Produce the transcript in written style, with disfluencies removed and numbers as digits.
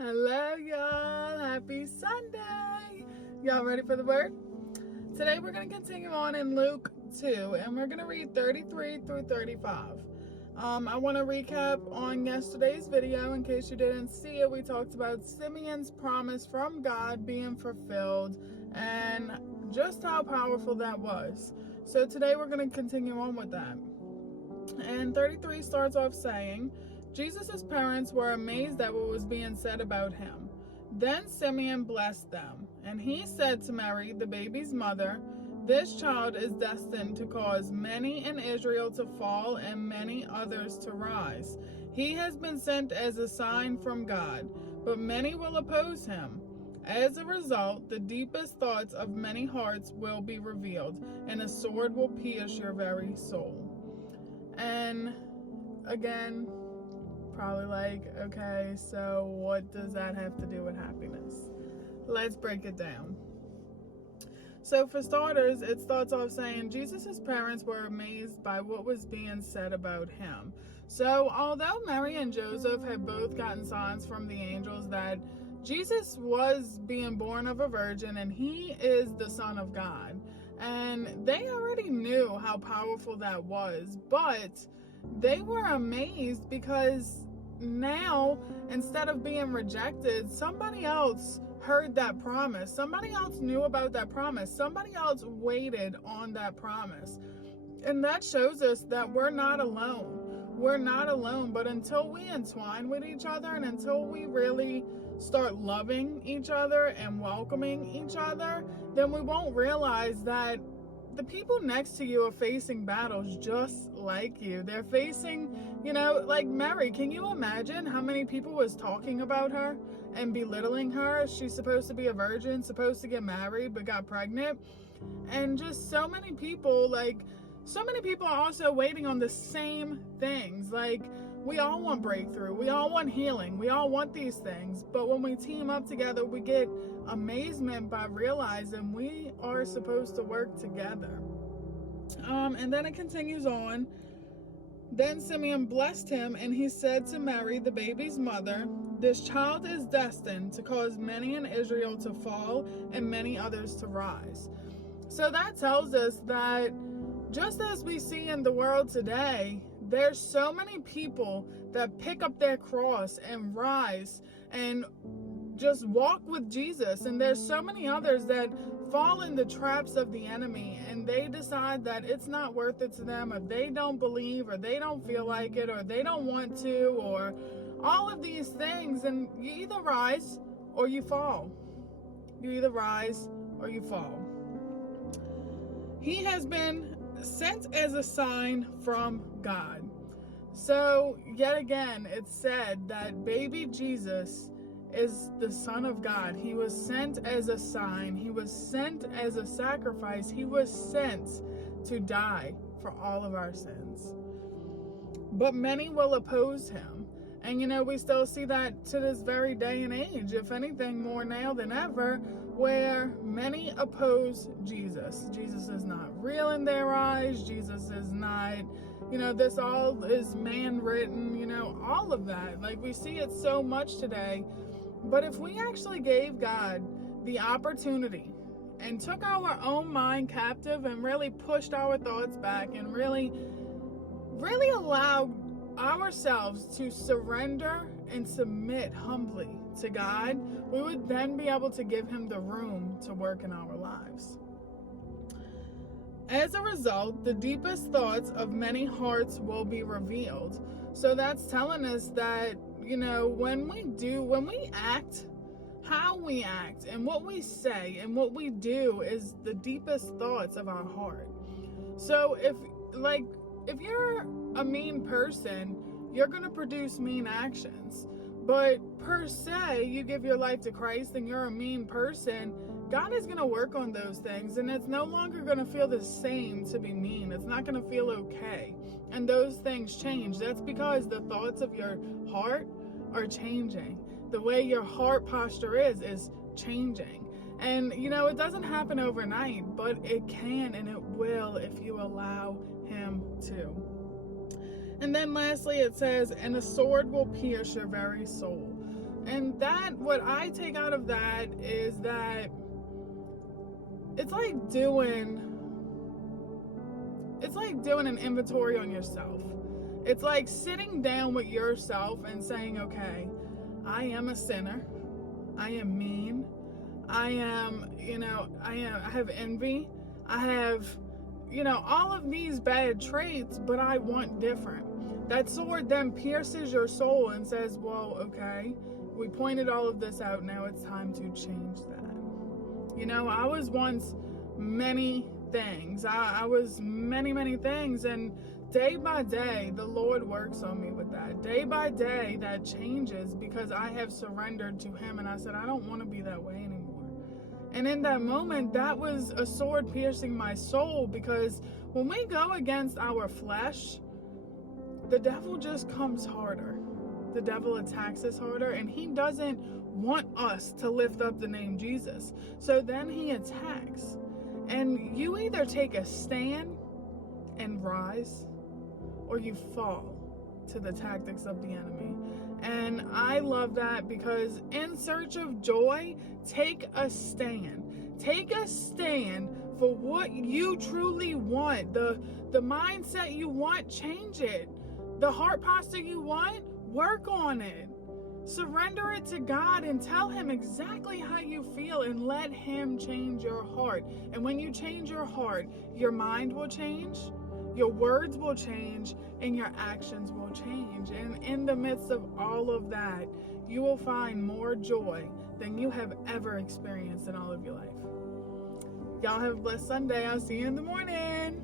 Hello, y'all. Happy Sunday. Y'all ready for the word? Today we're going to continue on in Luke 2, and we're going to read 33 through 35. I want to recap on yesterday's video in case you didn't see it. We talked about Simeon's promise from God being fulfilled and just how powerful that was. So today we're going to continue on with that. And 33 starts off saying, Jesus' parents were amazed at what was being said about him. Then Simeon blessed them, and he said to Mary, the baby's mother, "This child is destined to cause many in Israel to fall and many others to rise. He has been sent as a sign from God, but many will oppose him. As a result, the deepest thoughts of many hearts will be revealed, and a sword will pierce your very soul." And again, probably like, okay, so what does that have to do with happiness? Let's break it down. So for starters, it starts off saying Jesus' parents were amazed by what was being said about him. So although Mary and Joseph had both gotten signs from the angels that Jesus was being born of a virgin and he is the Son of God, and they already knew how powerful that was, but they were amazed because now, instead of being rejected, somebody else heard that promise. Somebody else knew about that promise. Somebody else waited on that promise. And that shows us that we're not alone. We're not alone, but until we entwine with each other and until we really start loving each other and welcoming each other, then we won't realize that the people next to you are facing battles just like you. They're facing, like Mary. Can you imagine how many people was talking about her and belittling her? She's supposed to be a virgin, supposed to get married, but got pregnant. And just so many people are also waiting on the same things. Like, we all want breakthrough. We all want healing. We all want these things. But when we team up together, we get amazement by realizing we are supposed to work together. And then it continues on. Then Simeon blessed him, and he said to Mary, the baby's mother, "This child is destined to cause many in Israel to fall and many others to rise." So that tells us that just as we see in the world today, there's so many people that pick up their cross and rise and just walk with Jesus. And there's so many others that fall in the traps of the enemy and they decide that it's not worth it to them, or they don't believe, or they don't feel like it, or they don't want to, or all of these things. And you either rise or you fall. You either rise or you fall. He has been sent as a sign from God. So yet again, it's said that baby Jesus is the Son of God. He was sent as a sign. He was sent as a sacrifice. He was sent to die for all of our sins. But many will oppose him. And we still see that to this very day and age, if anything more now than ever, where many oppose Jesus. Jesus is not real in their eyes. Jesus is not, this all is man-written, all of that. Like, we see it so much today. But if we actually gave God the opportunity and took our own mind captive and really pushed our thoughts back and really allowed ourselves to surrender and submit humbly to God, we would then be able to give him the room to work in our lives. As a result, the deepest thoughts of many hearts will be revealed. So that's telling us that, when we act, how we act and what we say and what we do is the deepest thoughts of our heart. So if you're a mean person, you're going to produce mean actions. But per se, you give your life to Christ and you're a mean person, God is going to work on those things, and it's no longer going to feel the same to be mean. It's not going to feel okay. And those things change. That's because the thoughts of your heart are changing. The way your heart posture is changing. And, it doesn't happen overnight, but it can and it will if you allow him to. And then lastly, it says, "And a sword will pierce your very soul." And that, what I take out of that is that it's like doing an inventory on yourself. It's like sitting down with yourself and saying, okay, I am a sinner. I am mean. I have envy. I have, all of these bad traits, but I want different. That sword then pierces your soul and says, well, okay, we pointed all of this out. Now it's time to change that. I was once many things. I was many things. And day by day, the Lord works on me with that. Day by day, that changes because I have surrendered to Him. And I said, I don't want to be that way anymore. And in that moment, that was a sword piercing my soul, because when we go against our flesh, the devil just comes harder. The devil attacks us harder, and he doesn't want us to lift up the name Jesus. So then he attacks. And you either take a stand and rise, or you fall to the tactics of the enemy. And I love that, because in search of joy, take a stand. Take a stand for what you truly want. The mindset you want, change it. The heart posture you want, work on it. Surrender it to God and tell Him exactly how you feel, and let Him change your heart. And when you change your heart, your mind will change, your words will change, and your actions will change. And in the midst of all of that, you will find more joy than you have ever experienced in all of your life. Y'all have a blessed Sunday. I'll see you in the morning.